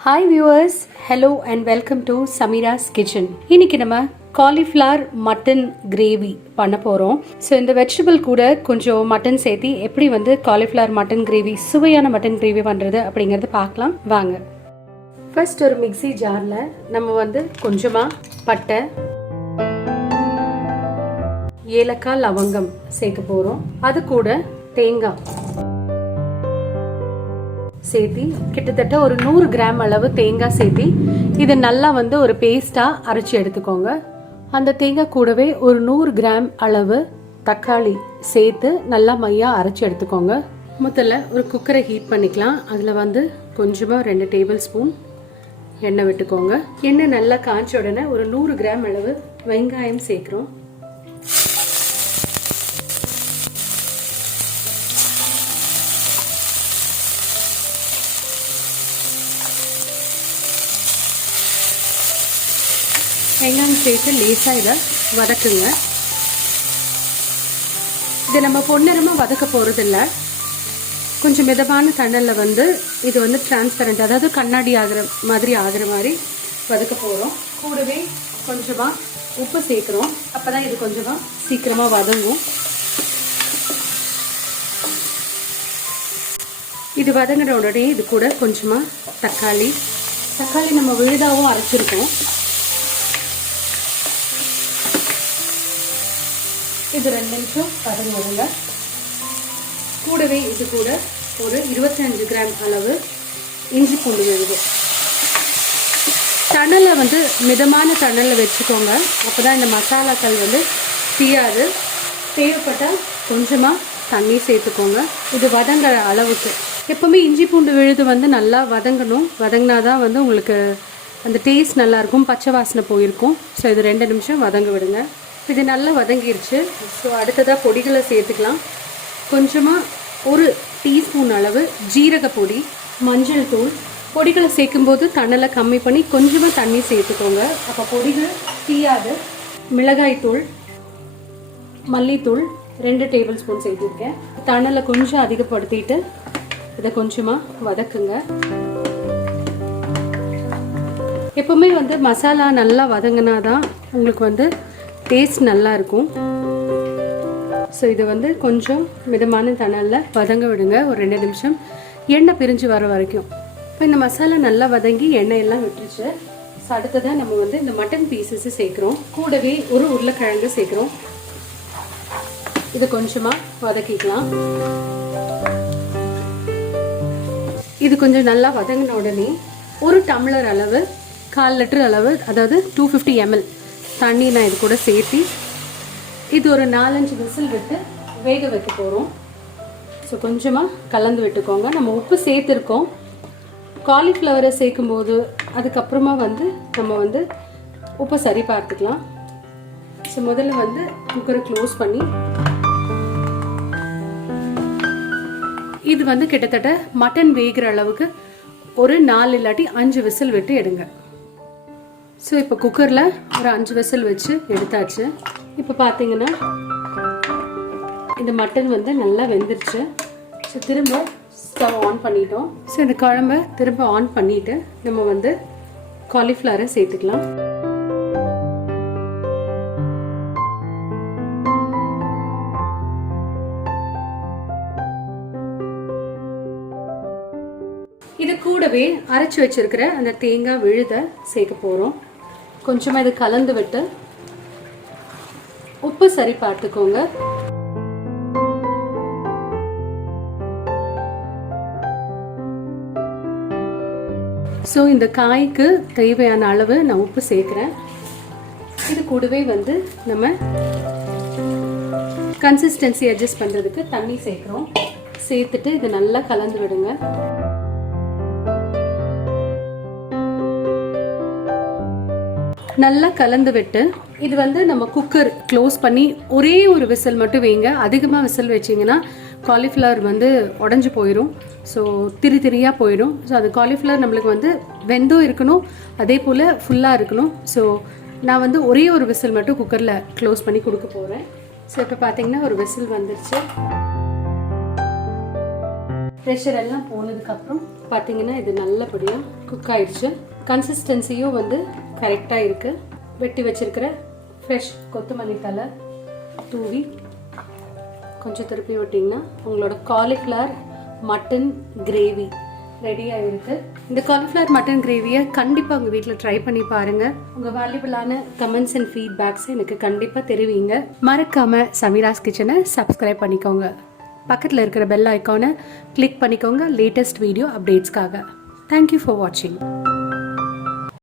Hi viewers, hello and welcome to Sameeras kitchen. இன்னைக்கு நம்ம cauliflower mutton gravy பண்ண போறோம். ஸோ இந்த வெஜிடபிள் கூட கொஞ்சம் மட்டன் சேர்த்து எப்படி வந்து cauliflower mutton gravy சுவையான மட்டன் கிரேவி பண்ணுறது அப்படிங்கிறது பார்க்கலாம் வாங்க. ஃபர்ஸ்ட் ஒரு மிக்ஸி ஜாரில் நம்ம வந்து கொஞ்சமாக பட்டை, ஏலக்காய், லவங்கம் சேர்க்க போகிறோம். அது கூட தேங்காய் சேர்த்தி கிட்டத்தட்ட ஒரு 100 கிராம் அளவு தேங்காய் சேர்த்தி இதை நல்லா வந்து ஒரு பேஸ்ட்டாக அரைச்சி எடுத்துக்கோங்க. அந்த தேங்காய் கூடவே ஒரு 100 கிராம் அளவு தக்காளி சேர்த்து நல்லா மையாக அரைச்சி எடுத்துக்கோங்க. முதல்ல ஒரு குக்கரை ஹீட் பண்ணிக்கலாம். அதில் வந்து கொஞ்சமாக 2 டேபிள் ஸ்பூன் எண்ணெய் விட்டுக்கோங்க. எண்ணெய் நல்லா காய்ச்ச உடனே ஒரு 100 கிராம் அளவு வெங்காயம் சேர்க்குறோம். வெங்காயம் சேர்த்து லேசாக இதை வதக்குங்க. இதை நம்ம பொன்னிறமாக வதக்க போகிறதில்ல, கொஞ்சம் மிதமான தண்ணலில் வந்து இது வந்து டிரான்ஸ்பரண்ட், அதாவது கண்ணாடி ஆகிற மாதிரி வதக்க போகிறோம். கூடவே கொஞ்சமாக உப்பு சேர்க்குறோம். அப்போ தான் இது கொஞ்சமாக சீக்கிரமாக வதங்கும். இது வதங்கின உடனே இது கூட கொஞ்சமாக தக்காளி நம்ம விழுதாவும் அரைச்சிருக்கோம். இது 2 நிமிஷம் வதங்குங்க. கூடவே இது கூட ஒரு 25 கிராம் அளவு இஞ்சி பூண்டு விழுது. தணலை வந்து மிதமான தணலில் வச்சுக்கோங்க. அப்போ தான் இந்த மசாலாக்கள் வந்து தீயாது. தேவைப்பட்டால் கொஞ்சமாக தண்ணி சேர்த்துக்கோங்க. இது வதங்குற அளவுக்கு. எப்போவுமே இஞ்சி பூண்டு விழுது வந்து நல்லா வதங்கணும். வதங்கினா தான் வந்து உங்களுக்கு அந்த டேஸ்ட் நல்லாயிருக்கும், பச்சை வாசனை போயிருக்கும். ஸோ இது 2 நிமிஷம் வதங்க விடுங்க. இது நல்லா வதங்கிருச்சு. ஸோ அடுத்ததாக பொடிகளை சேர்த்துக்கலாம். கொஞ்சமாக 1 டீஸ்பூன் அளவு ஜீரக பொடி, மஞ்சள் தூள். பொடிகளை சேர்க்கும்போது தண்ணலை கம்மி பண்ணி கொஞ்சமாக தண்ணி சேர்த்துக்கோங்க. அப்போ பொடிகள் தீயாது. மிளகாய் தூள், மல்லித்தூள் 2 டேபிள் ஸ்பூன் சேர்த்துருக்கேன். தண்ணலை கொஞ்சம் அதிகப்படுத்திட்டு இதை கொஞ்சமாக வதக்குங்க. எப்போவுமே வந்து மசாலா நல்லா வதங்கினா தான் உங்களுக்கு வந்து டேஸ்ட் நல்லா இருக்கும். ஸோ இது வந்து கொஞ்சம் மிதமான தணலில் வதங்க விடுங்க ஒரு 2 நிமிஷம், எண்ணெய் பிரிஞ்சு வர வரைக்கும். இப்போ இந்த மசாலா நல்லா வதங்கி எண்ணெய் எல்லாம் விட்டுருச்சு. ஸோ அடுத்ததாக நம்ம வந்து இந்த மட்டன் பீசஸ் சேர்க்குறோம். கூடவே ஒரு உருளைக்கிழங்கு சேர்க்குறோம். இது கொஞ்சமாக வதக்கிக்கலாம். இது கொஞ்சம் நல்லா வதங்கின உடனே 1 டம்ளர் அளவு, 1/4 லிட்டர் அளவு, அதாவது 250 ml தண்ணி நான் இது கூட சேர்த்து இது ஒரு 4-5 விசில் விட்டு வேக வைக்க போகிறோம். ஸோ கொஞ்சமாக கலந்து விட்டுக்கோங்க. நம்ம உப்பு சேர்த்துருக்கோம். காலிஃப்ளவரை சேர்க்கும்போது அதுக்கப்புறமா வந்து நம்ம வந்து உப்பை சரி பார்த்துக்கலாம். ஸோ முதல்ல வந்து குக்கரை க்ளோஸ் பண்ணி இது வந்து கிட்டத்தட்ட மட்டன் வேகிற அளவுக்கு ஒரு 4 இல்லாட்டி 5 விசில் விட்டு எடுங்க. ஸோ இப்போ குக்கரில் ஒரு 5 விசில் வச்சு எடுத்தாச்சு. இப்போ பார்த்தீங்கன்னா இந்த மட்டன் வந்து நல்லா வெந்துருச்சு. ஸோ திரும்ப ஸ்டவ் ஆன் பண்ணிட்டோம். ஸோ இந்த குழம்ப திரும்ப ஆன் பண்ணிவிட்டு நம்ம வந்து காலிஃப்ளவரை சேர்த்துக்கலாம். இது கூடவே அரைச்சி வச்சிருக்கிற அந்த தேங்காய் விழுதை சேர்க்க போகிறோம். கொஞ்சமாக இது கலந்து விட்டு உப்பு சரி பார்த்துக்கோங்க. ஸோ இந்த காய்க்கு தேவையான அளவு நான் உப்பு சேர்க்குறேன். இது கூடவே வந்து நம்ம கன்சிஸ்டன்சி அட்ஜஸ்ட் பண்ணுறதுக்கு தண்ணி சேர்க்குறோம். சேர்த்துட்டு இது நல்லா கலந்து விடுங்க. நல்லா கலந்து விட்டு இது வந்து நம்ம குக்கர் க்ளோஸ் பண்ணி ஒரே ஒரு விசில் மட்டும் வைங்க. அதிகமாக விசில் வச்சிங்கன்னா காலிஃப்ளவர் வந்து உடஞ்சி போயிடும். ஸோ திரியாக போயிடும். ஸோ அது காலிஃப்ளவர் நம்மளுக்கு வந்து வெந்தும் இருக்கணும், அதே போல் ஃபுல்லாக இருக்கணும். ஸோ நான் வந்து ஒரே ஒரு விசில் மட்டும் குக்கரில் க்ளோஸ் பண்ணி கொடுக்க போகிறேன். ஸோ இப்போ பார்த்தீங்கன்னா ஒரு விசில் வந்துருச்சு. ப்ரெஷர் எல்லாம் போனதுக்கப்புறம் பார்த்தீங்கன்னா இது நல்லபடியாக குக் ஆயிடுச்சு. கன்சிஸ்டன்சியும் வந்து கரெக்டாக இருக்குது. வெட்டி வச்சிருக்கிற ஃப்ரெஷ் கொத்தமல்லி தலை தூவி கொஞ்சம் திருப்பி விட்டிங்கன்னா உங்களோட காலிஃப்ளவர் மட்டன் கிரேவி ரெடியாக இருக்குது. இந்த காலிஃப்ளவர் மட்டன் கிரேவியை கண்டிப்பாக உங்கள் வீட்டில் ட்ரை பண்ணி பாருங்கள். உங்கள் வேல்யூபிளான கமெண்ட்ஸ் அண்ட் ஃபீட்பேக்ஸை எனக்கு கண்டிப்பாக தெரிவிங்க. மறக்காமல் சமீராஸ் கிச்சனை சப்ஸ்கிரைப் பண்ணிக்கோங்க. பக்கத்தில் இருக்கிற பெல் ஐக்கானை கிளிக் பண்ணிக்கோங்க லேட்டஸ்ட் வீடியோ அப்டேட்ஸ்க்காக. தேங்க்யூ ஃபார் வாட்சிங்.